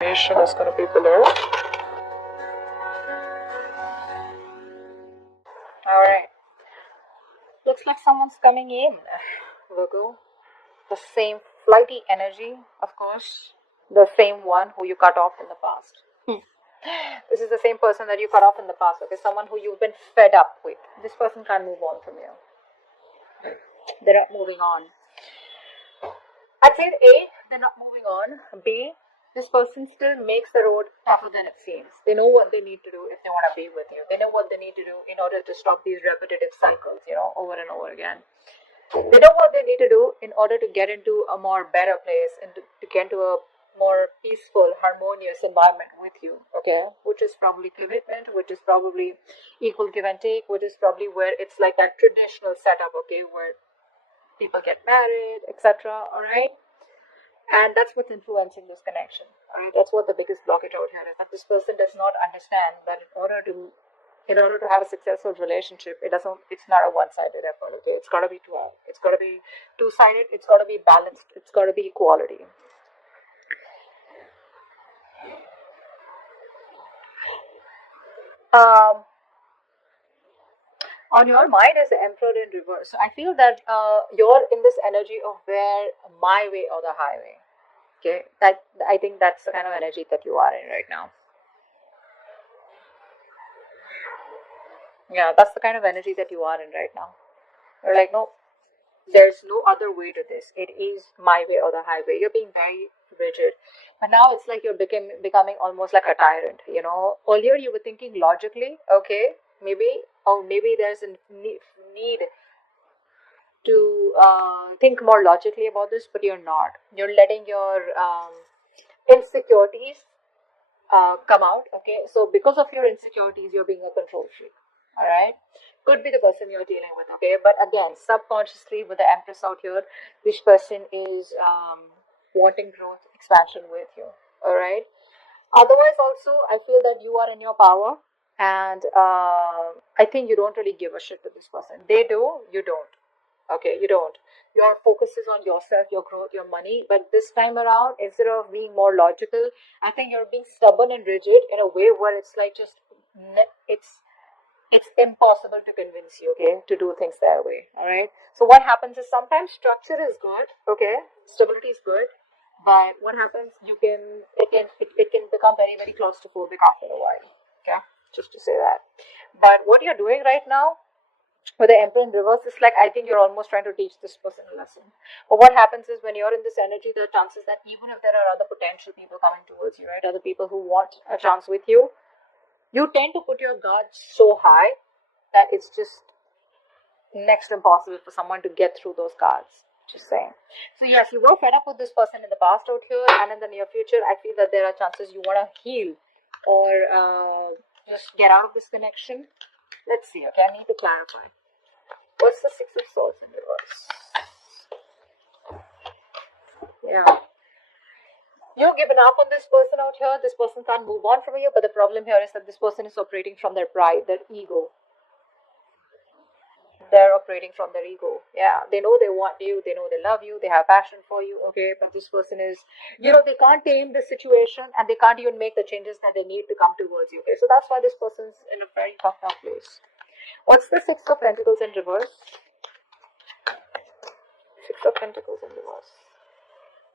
Information is going to be below. Alright. Looks like someone's coming in, Virgo. The same flighty energy, of course. The same one who you cut off in the past. This is the same person that you cut off in the past. Okay, someone who you've been fed up with. This person can't move on from you. They're not moving on. I'd say A, they're not moving on. B, this person still makes the road tougher than it seems. They know what they need to do if they want to be with you. They know what they need to do in order to stop these repetitive cycles, over and over again. They know what they need to do in order to get into a more better place and to get into a more peaceful, harmonious environment with you, okay? Which is probably commitment, which is probably equal give and take, which is probably where it's like that traditional setup, okay, where people get married, etc. Alright? And that's what's influencing this connection. Alright, that's what the biggest blockage out here is, that this person does not understand that in order to have a successful relationship, it's not a one-sided effort, okay? It's gotta be it's gotta be two-sided, it's gotta be balanced, it's gotta be equality. On your mind is the Emperor in reverse. So I feel that you're in this energy of where my way or the highway. Okay, that I think that's the kind of energy that you are in right now. Yeah, that's the kind of energy that you are in right now. You're like, no, there's no other way to this. It is my way or the highway. You're being very rigid. But now it's like you're becoming almost like a tyrant. Earlier you were thinking logically, okay, maybe there's a need to think more logically about this, but you're not. You're letting your insecurities come out, okay? So because of your insecurities, you're being a control freak, all right? Could be the person you're dealing with, okay? But again, subconsciously with the Empress out here, this person is wanting growth, expansion with you, all right? Otherwise, also, I feel that you are in your power, and I think you don't really give a shit to this person. They do, you don't. Okay, you don't. Your focus is on yourself, your growth, your money. But this time around, instead of being more logical, I think you're being stubborn and rigid in a way where it's like it's impossible to convince you, okay, to do things their way. All right. So what happens is sometimes structure is good, okay, stability is good, but what happens it can become very very claustrophobic after a while. Okay, just to say that. But what you're doing right now with the Emperor in reverse, it's like I think you're almost trying to teach this person a lesson. But what happens is when you're in this energy, there are chances that even if there are other potential people coming towards you, right, other people who want a chance with you, you tend to put your guards so high that it's just next to impossible for someone to get through those guards. Just saying. So yes, you were fed up with this person in the past out here, and in the near future, I feel that there are chances you want to heal or just get out of this connection. Let's see. Okay, I need to clarify. What's the Six of Swords in reverse? Yeah. You've given up on this person out here. This person can't move on from you. But the problem here is that this person is operating from their pride, their ego. They're operating from their ego. Yeah. They know they want you. They know they love you. They have passion for you. Okay. But this person is, they can't tame the situation and they can't even make the changes that they need to come towards you. Okay. So that's why this person's in a very fucked up place. What's the Six of Pentacles in reverse? Six of Pentacles in reverse.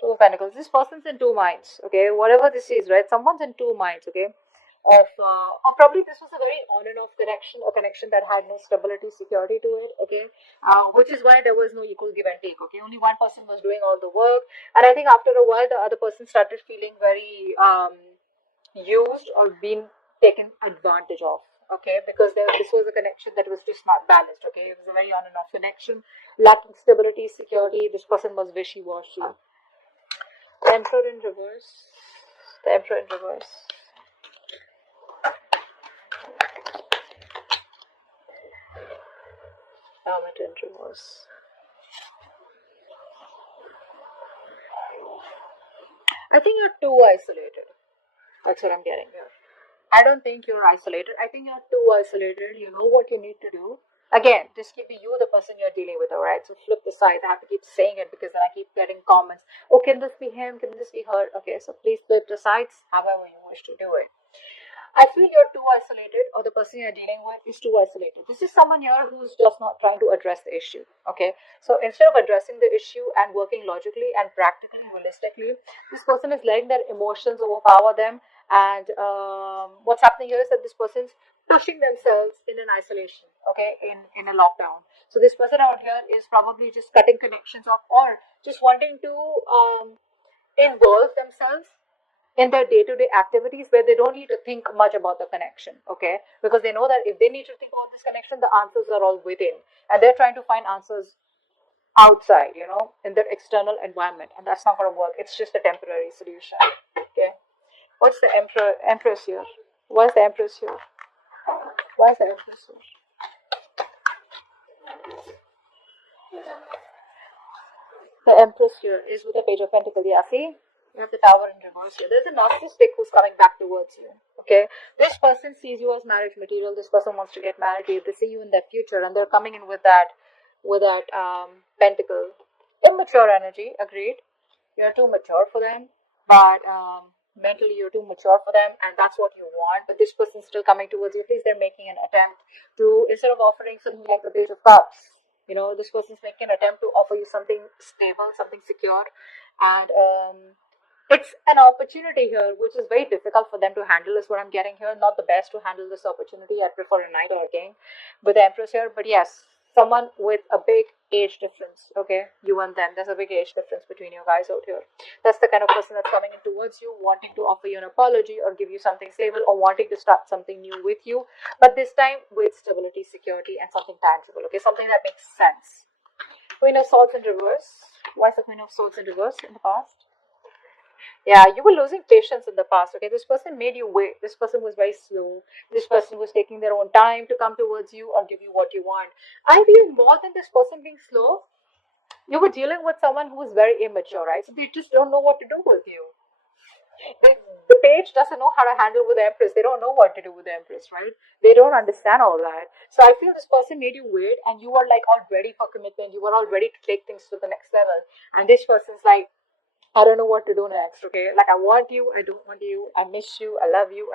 Two of Pentacles. This person's in two minds. Okay, whatever this is, right? Someone's in two minds. Okay, or probably this was a very on and off connection, a connection that had no stability, security to it. Okay, which is why there was no equal give and take. Okay, only one person was doing all the work, and I think after a while, the other person started feeling very used or being taken advantage of. Okay, because this was a connection that was just not balanced. Okay, it was a very on and off connection, lacking stability, security. This person was wishy-washy. The Emperor in reverse. The Emperor in reverse. Hermit in reverse. I think you're too isolated. That's what I'm getting here. I don't think you're isolated. I think you're too isolated. You know what you need to do. Again, this could be you, the person you're dealing with, all right? So flip the side. I have to keep saying it because then I keep getting comments. Oh, can this be him? Can this be her? Okay, so please flip the sides however you wish to do it. I feel you're too isolated, or the person you're dealing with is too isolated. This is someone here who's just not trying to address the issue. Okay, so instead of addressing the issue and working logically and practically, realistically, this person is letting their emotions overpower them. And what's happening here is that this person's pushing themselves in an isolation. Okay, in a lockdown. So this person out here is probably just cutting connections off, or just wanting to involve themselves in their day-to-day activities where they don't need to think much about the connection, okay, because they know that if they need to think about this connection, the answers are all within, and they're trying to find answers outside, in their external environment, and that's not going to work. It's just a temporary solution. Okay, what's the empress here? Why is the empress here? Why is the empress here? The empress here is with the page of pentacles. Yeah, see, you have the tower in reverse here. There's a narcissistic who's coming back towards you. Okay, this person sees you as marriage material. This person wants to get married to you. They see you in their future, and they're coming in with that pentacle. Immature energy. Agreed. You're too mature for them, but mentally you're too mature for them, and that's what you want. But this person's still coming towards you. At least they're making an attempt to, instead of offering something like the page of cups, this person's making an attempt to offer you something stable, something secure, and it's an opportunity here which is very difficult for them to handle, is what I'm getting here. Not the best to handle this opportunity. I prefer a night working with the empress here, but yes, someone with a big age difference. Okay, you and them, there's a big age difference between you guys out here. That's the kind of person that's coming in towards you, wanting to offer you an apology or give you something stable, or wanting to start something new with you, but this time with stability, security, and something tangible. Okay, something that makes sense. Queen of Swords in reverse. Why is the Queen of Swords in reverse in the past? Yeah, you were losing patience in the past. Okay, this person made you wait. This person was very slow. This person was taking their own time to come towards you or give you what you want. I feel more than this person being slow, you were dealing with someone who was very immature, right? So they just don't know what to do with you. The page doesn't know how to handle with the empress. They don't know what to do with the empress, right? They don't understand all that. So I feel this person made you wait, and you were like all ready for commitment. You were all ready to take things to the next level. And this person's like, I don't know what to do next. Okay, like I want you, I don't want you, I miss you, I love you,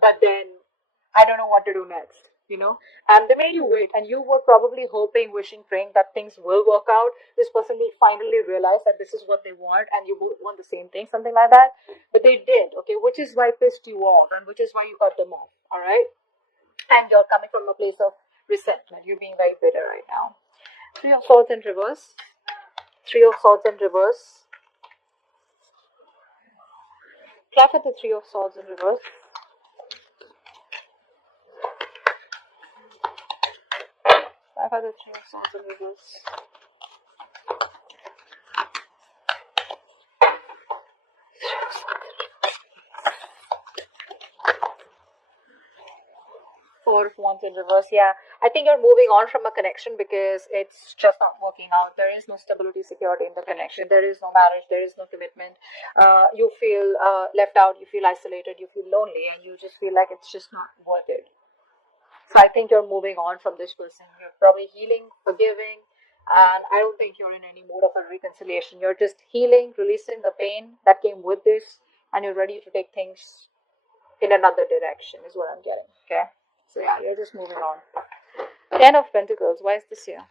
but then I don't know what to do next. And they made you wait, and you were probably hoping, wishing, praying that things will work out. This person will finally realize that this is what they want, and you both want the same thing, something like that. But they did, okay, which is why it pissed you off, and which is why you cut them off. All right, and you're coming from a place of resentment. You're being very bitter right now. Three of Swords in reverse. Three of Swords in reverse. Clap at the Three of Swords in reverse. Clap at the Three of Swords in reverse. Four of Wands in reverse. Yeah, I think you're moving on from a connection because it's just not working out. There is no stability, security in the connection. There is no marriage. There is no commitment. You feel left out. You feel isolated. You feel lonely, and you just feel like it's just not worth it. So I think you're moving on from this person. You're probably healing, forgiving, and I don't think you're in any mood of a reconciliation. You're just healing, releasing the pain that came with this, and you're ready to take things in another direction, is what I'm getting. Okay, so yeah, you're just moving on. Ten of Pentacles. Why is this here?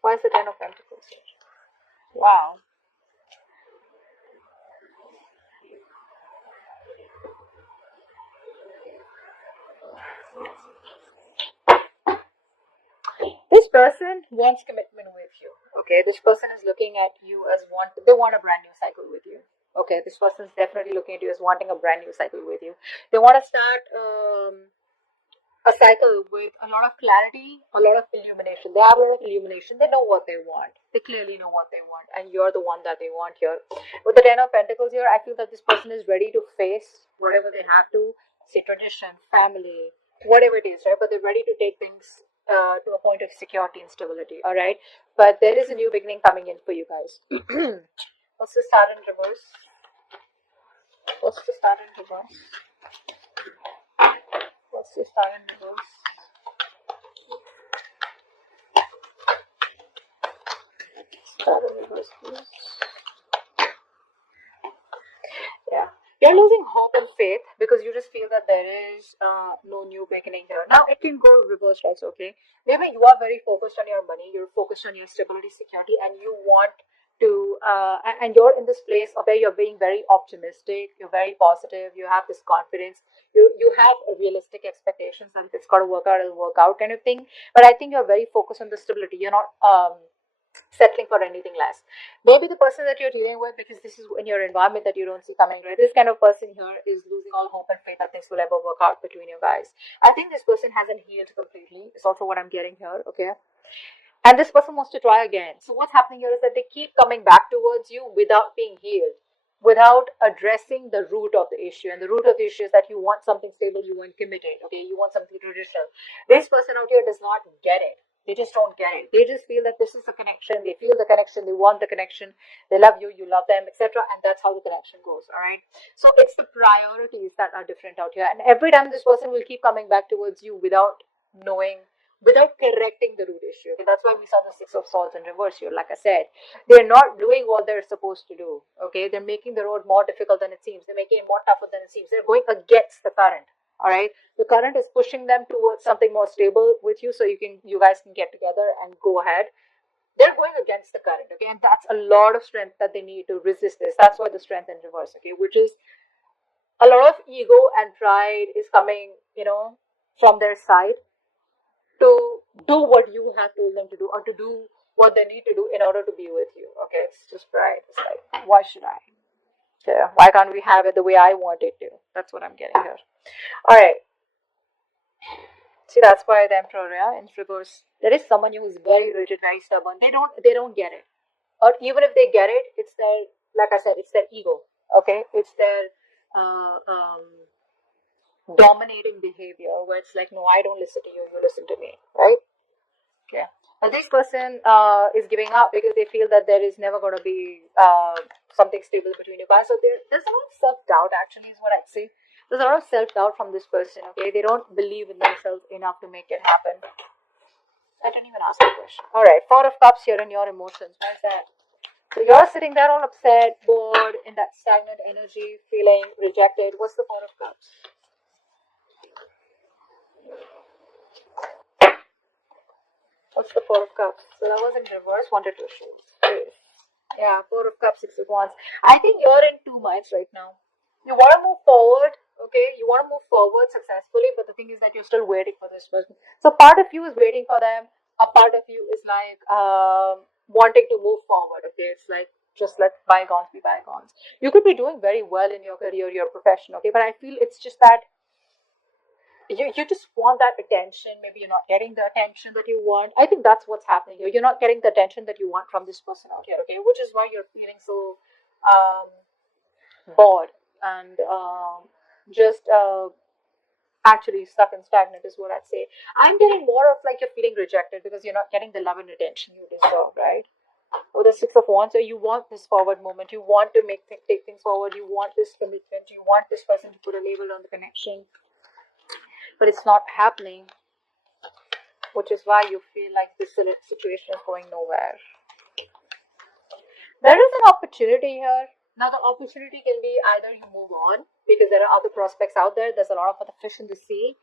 Why is the Ten of Pentacles here? Wow. This person wants commitment with you. Okay, this person is looking at you as they want a brand new cycle with you. Okay, this person is definitely looking at you as wanting a brand new cycle with you. They want to start a cycle with a lot of clarity, a lot of illumination. They have a lot of illumination. They know what they want. They clearly know what they want, and you're the one that they want here. With the Ten of Pentacles here, I feel that this person is ready to face whatever they have to, say tradition, family, whatever it is, right? But they're ready to take things to a point of security and stability, all right? But there is a new beginning coming in for you guys. What's the Star in reverse? What's the Star in reverse? What's this time in reverse? Star in reverse, please. Yeah. You're losing hope and faith because you just feel that there is no new beginning here. Now it can go reverse also, okay? Maybe you are very focused on your money, you're focused on your stability, security, and you want to, and you're in this place of where you're being very optimistic, you're very positive, you have this confidence, you have a realistic expectations that if it's got to work out, it'll work out kind of thing. But I think you're very focused on the stability. You're not settling for anything less. Maybe the person that you're dealing with, because this is in your environment that you don't see coming, right? This kind of person here is losing all hope and faith that things will ever work out between you guys. I think this person hasn't healed completely. It's also what I'm getting here, okay? And this person wants to try again. So what's happening here is that they keep coming back towards you without being healed, without addressing the root of the issue. And the root of the issue is that you want something stable, you want committed, okay? You want something traditional. This person out here does not get it. They just don't get it. They just feel that this is the connection. They feel the connection. They want the connection. They love you. You love them, etc. And that's how the connection goes. All right. So it's the priorities that are different out here. And every time this person will keep coming back towards you without knowing, without correcting the root issue. Okay? That's why we saw the Six of Swords in reverse here. Like I said, they're not doing what they're supposed to do. Okay. They're making the road more difficult than it seems. They're making it more tougher than it seems. They're going against the current. All right, the current is pushing them towards something more stable with you, so you guys can get together and go ahead. They're going against the current, okay, and that's a lot of strength that they need to resist this. That's why the strength in reverse, okay, which is a lot of ego and pride is coming, from their side to do what you have told them to do, or to do what they need to do in order to be with you. Okay, it's just pride. It's like, why should I? Yeah, why can't we have it the way I want it to? That's what I'm getting here. All right. See, that's why the Emperor, yeah, in reverse. There is someone who is very rigid, very stubborn. They don't get it. Or even if they get it, it's their, like I said, it's their ego. Okay, it's their uh, um, dominating behavior where it's like, no, I don't listen to you. You listen to me, right? Okay. But this person is giving up because they feel that there is never going to be something stable between you guys. So there's a lot of self-doubt, actually, is what I'd say. There's a lot of self-doubt from this person, okay? They don't believe in themselves enough to make it happen. I didn't even ask the question. All right, Four of Cups here in your emotions. Why is that? So you're sitting there all upset, bored, in that stagnant energy, feeling rejected. What's the Four of Cups? What's the Four of Cups? So that was in reverse. Wanted to show. Yeah, Four of Cups, Six of Wands. I think you're in two minds right now. You want to move forward, okay? You want to move forward successfully, but the thing is that you're still waiting for this person. So part of you is waiting for them. A part of you is like wanting to move forward, okay? It's like just let bygones be bygones. You could be doing very well in your career, your profession, okay? But I feel it's just that you just want that attention. Maybe you're not getting the attention that you want. I think that's what's happening here. You're not getting the attention that you want from this person out here, okay? Which is why you're feeling so bored and just actually stuck and stagnant is what I'd say. I'm getting more of like you're feeling rejected because you're not getting the love and attention you deserve, right? With the Six of Wands, so you want this forward movement. You want to take things forward. You want this commitment. You want this person to put a label on the connection. But it's not happening, which is why you feel like this situation is going nowhere. There is an opportunity here. Now the opportunity can be either you move on because there are other prospects out there. There's a lot of other fish in the sea,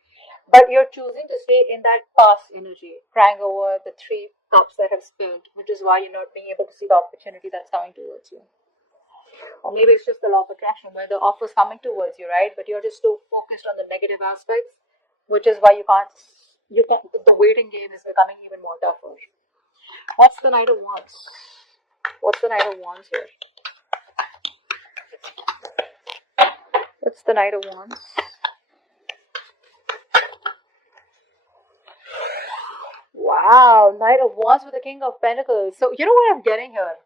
but you're choosing to stay in that past energy, crying over the three cups that have spilled, which is why you're not being able to see the opportunity that's coming towards you. Or maybe it's just the law of attraction where the offer's coming towards you, right? But you're just so focused on the negative aspects, which is why you can't, the waiting game is becoming even more tougher. What's the Knight of Wands? What's the Knight of Wands here? What's the Knight of Wands? Wow, Knight of Wands with the King of Pentacles. So you know what I'm getting here?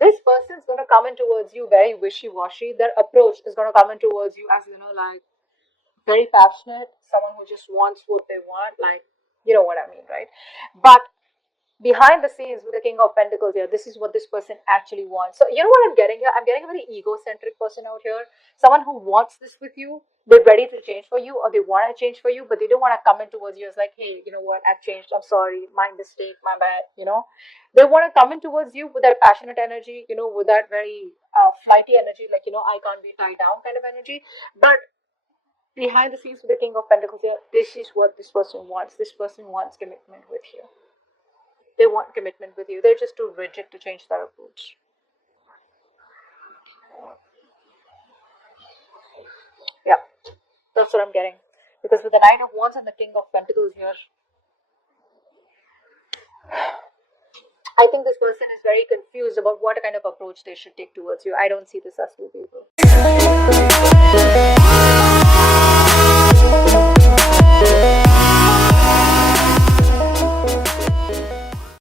This person's going to come in towards you very wishy-washy. Their approach is going to come in towards you as, like very passionate. Someone who just wants what they want. Like, you know what I mean, right? But behind the scenes with the King of Pentacles here, this is what this person actually wants. So you know what I'm getting here? I'm getting a very egocentric person out here. Someone who wants this with you. They're ready to change for you, or they want to change for you, but they don't want to come in towards you as like, hey, you know what, I've changed. I'm sorry, my mistake, my bad. They want to come in towards you with that passionate energy, with that very flighty energy, like, I can't be tied down kind of energy. But behind the scenes with the King of Pentacles here, this is what this person wants. This person wants commitment with you. They want commitment with you. They're just too rigid to change their approach. Yeah, that's what I'm getting. Because with the Knight of Wands and the King of Pentacles here, I think this person is very confused about what kind of approach they should take towards you. I don't see this as two people.